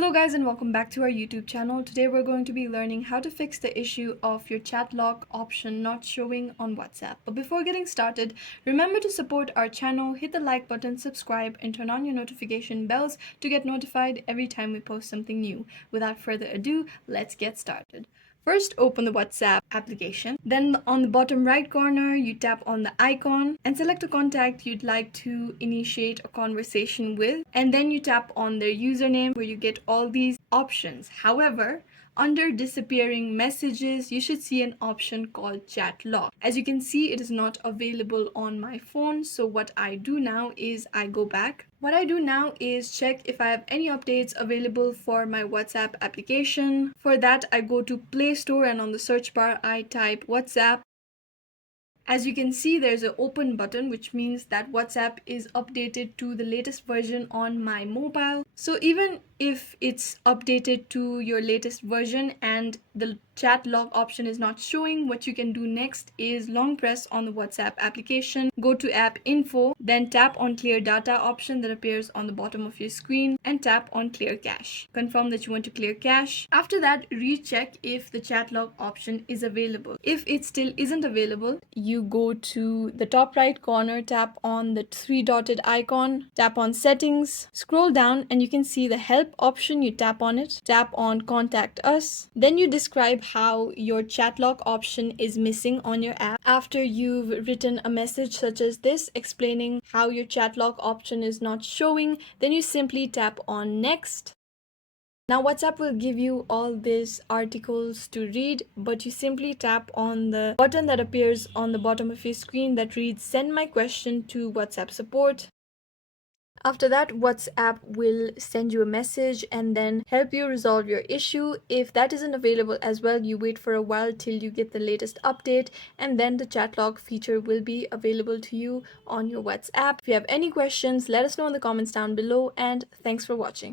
Hello guys and welcome back to our YouTube channel. Today we're going to be learning how to fix the issue of your chat lock option not showing on WhatsApp. But before getting started, remember to support our channel, hit the like button, subscribe and turn on your notification bells to get notified every time we post something new. Without further ado, let's get started. First, open the WhatsApp application. Then on the bottom right corner, you tap on the icon and select a contact you'd like to initiate a conversation with. And then you tap on their username where you get all these options. However, under disappearing messages, you should see an option called chat lock. As you can see, it is not available on my phone. So what I do now is I go back. What I do now is check if I have any updates available for my WhatsApp application. For that, I go to Play Store and on the search bar, I type WhatsApp. As you can see, there's an open button, which means that WhatsApp is updated to the latest version on my mobile. So even if it's updated to your latest version and the chat lock option is not showing, what you can do next is long press on the WhatsApp application, go to app info, then tap on clear data option that appears on the bottom of your screen and tap on clear cache. Confirm that you want to clear cache. After that, recheck if the chat lock option is available. If it still isn't available, you go to the top right corner, tap on the three dotted icon, tap on settings, scroll down and you can see the help option. You tap on it, tap on contact us, then you describe how your chat lock option is missing on your app. After you've written a message such as this explaining how your chat lock option is not showing, then you simply tap on next. Now WhatsApp will give you all these articles to read, but you simply tap on the button that appears on the bottom of your screen that reads send my question to WhatsApp support. After that, WhatsApp will send you a message and then help you resolve your issue. If that isn't available as well, you wait for a while till you get the latest update and then the chat lock feature will be available to you on your WhatsApp. If you have any questions, let us know in the comments down below and thanks for watching.